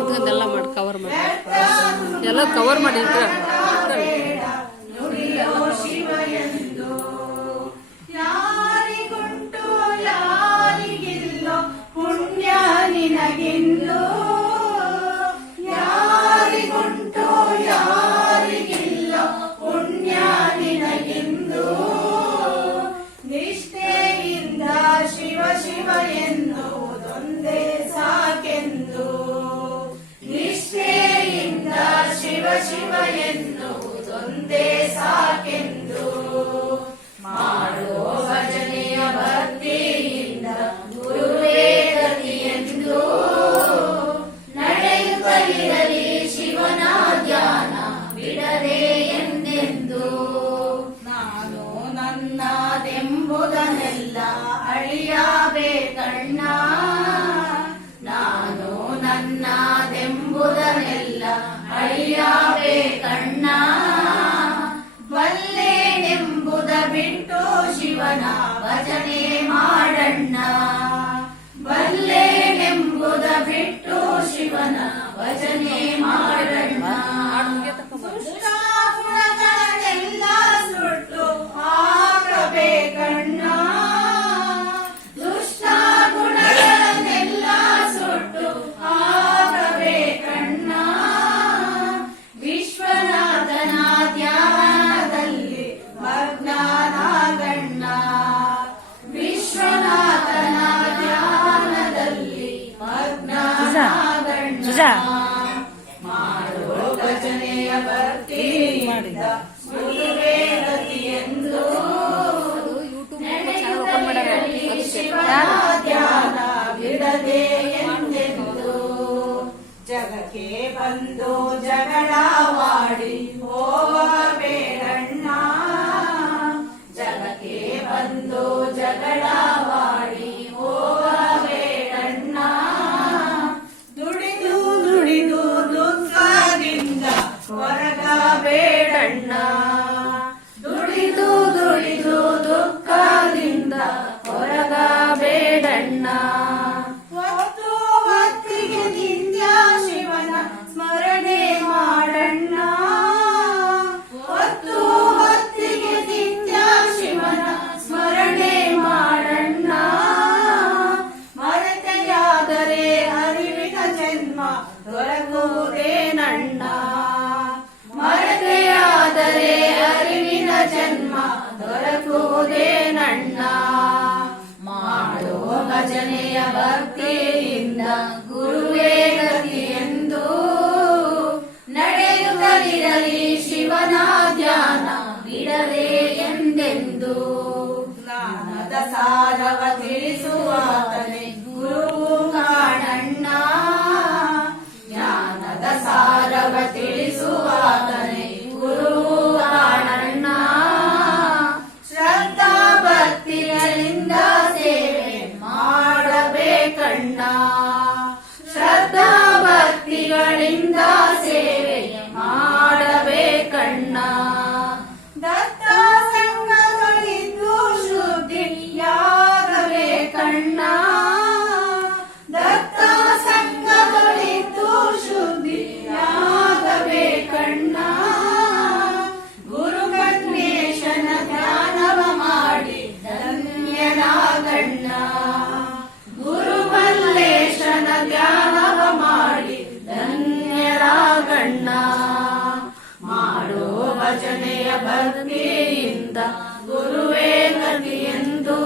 ಇದನ್ನೆಲ್ಲ ಮಾಡಿ ಕವರ್ ಮಾಡಿ ಎಲ್ಲ ಕವರ್ ಮಾಡಿ ಯಾರಿಗುಂಟು ಯಾರಿಗಿಲ್ಲೋ ಪುಣ್ಯ ನಿನಗಿಂದು ಯಾರಿಗುಂಟು ಯಾರಿಗಿಲ್ಲೋ ಪುಣ್ಯ ನಿನಗಿಂದು ನಿಷ್ಠೆಯಿಂದ ಶಿವ ಶಿವ ಎನ್ನುವುದೊಂದೇ ಸಾಕೆಂದು ನಿಷ್ಠೆಯಿಂದ ಶಿವ ಶಿವ ಎನ್ನುವುದೊಂದೇ ಸಾಕೆಂದು ಮಾಡೋ ಭಜನೆಯ ಭಕ್ತಿಯಿಂದ ಗುರುವೇ ಗತಿಯೆಂದು ನಡೆಯುತ್ತಲಿರಲಿ ಶಿವನ ಧ್ಯಾನ ಬಿಡದೆ ಎಂದೆಂದು ನಾನು ನನ್ನದೆಂಬುದನ್ನೆಲ್ಲ ಅಳಿಯಬೇಕಣ್ಣ ನಾನು ನನ್ನದೆಂಬುದನ್ನೆಲ್ಲ ಅಳಿಯಬೇಕಣ್ಣ ಬಲ್ಲೆನೆಂಬುದ ಬಿಟ್ಟು ಶಿವನ ಭಜನೆ ಮಾಡಣ್ಣ ಬಲ್ಲೆನೆಂಬುದ ಬಿಟ್ಟು ಶಿವನ ಭಜನೆ ಮಾಡಣ್ಣ ಗುಣಗಳನ್ನೆಲ್ಲ ಸುಟ್ಟು ಹಾಕಬೇಕಣ್ಣ ದುಷ್ಟ ಗುಣಗಳನ್ನೆಲ್ಲ ಸುಟ್ಟು ಹಾಕಬೇಕಣ್ಣ ವಿಶ್ವನಾಥನ ಧ್ಯಾನದಲ್ಲಿ ಮಗ್ನಾನಾಗಣ್ಣ ವಿಶ್ವನಾಥನ ಧ್ಯಾನದಲ್ಲಿ ಮಗ್ನಾನಾಗಣ್ಣ ಮಾಡೋ ಭಜನೆಯ ಭಕ್ತಿಯಿಂದ ಗುರುವೇ ಗತಿಯೆಂದು ನಡೆಯುತ್ತಲಿರಲಿ ಶಿವನ ಧ್ಯಾನ ಬಿಡದೆ ಎಂದೆಂದು ಜಗಕ್ಕೆ ಬಂದು ಜಗಳವಾಡಿ ಹೋಗಬೇಡಣ್ಣ ಜಗಕ್ಕೆ ಬಂದು ಜಗಳವಾಡಿ ಹೋಗಬೇಡಣ್ಣ ದುಡಿದು ದುಡಿದು ದುಃಖದಿಂದ ಹೊರಗಬೇಡಣ್ಣ ದುಡಿದು ದುಡಿದು ದುಃಖದಿಂದ ಹೊರಗಬೇಡಣ್ಣ ಹೊತ್ತು ಹೊತ್ತಿಗೆ ನಿತ್ಯ ಶಿವನ ಸ್ಮರಣೆ ಮಾಡಣ್ಣ ಹೊತ್ತು ಹೊತ್ತಿಗೆ ನಿತ್ಯ ಶಿವನ ಸ್ಮರಣೆ ಮಾಡಣ್ಣ ಮರೆತೆಯಾದರೆ ಅರಿವಿನ ಜನ್ಮ ದೊರಕುವುದೇನಣ್ಣ ಮರೆತೆಯಾದರೆ ಅರಿವಿನ ಜನ್ಮ ದೊರಕುವುದೇನಣ್ಣ ಮಾಡೋ ಭಜನೆಯ ಭಕ್ತಿಯಿಂದ ಗುರುವೇ ಗತಿಯೆಂದು ನಡೆಯುತ್ತಲಿರಲಿ ಶಿವನ ಧ್ಯಾನ ಬಿಡದೆ ಎಂದೆಂದು ಜ್ಞಾನದ ಸಾರವ ತಿಳಿಸುವಾತನೇ ಗುರುವು ಕಾಣಣ್ಣ ಜ್ಞಾನದ ಸಾರವ ತಿಳಿಸುವಾತನೇ ಗುರುವು ಕಾಣಣ್ಣ ಶ್ರದ್ಧಾ ಭಕ್ತಿಗಳಿಂದ ಸೇವೆ ಮಾಡಬೇಕಣ್ಣ ಶ್ರದ್ಧಾ ಭಕ್ತಿಗಳಿಂದ ಸೇವೆ ಮಾಡಬೇಕಣ್ಣ ದತ್ತ ಸಂಘಗಳಿದ್ದು ಶುದ್ಧಿಯಾಗಬೇಕಣ್ಣ ದತ್ತ ಸಂಘಗಳಿದ್ದು ಶುದ್ಧಿಯಾಗಬೇಕಣ್ಣ ಗುರು ಗಣೇಶನ ಧ್ಯಾನವ ಮಾಡಿ ಧನ್ಯನಾಗಣ್ಣ ಗುರು ಮಲ್ಲೇಶನ ಧ್ಯಾನವ ಮಾಡಿ ಧನ್ಯರಾಗಣ್ಣ ಮಾಡೋ ಭಜನೆಯ ಭಕ್ತಿಯಿಂದ ಗುರುವೇ ಗತಿಯೆಂದು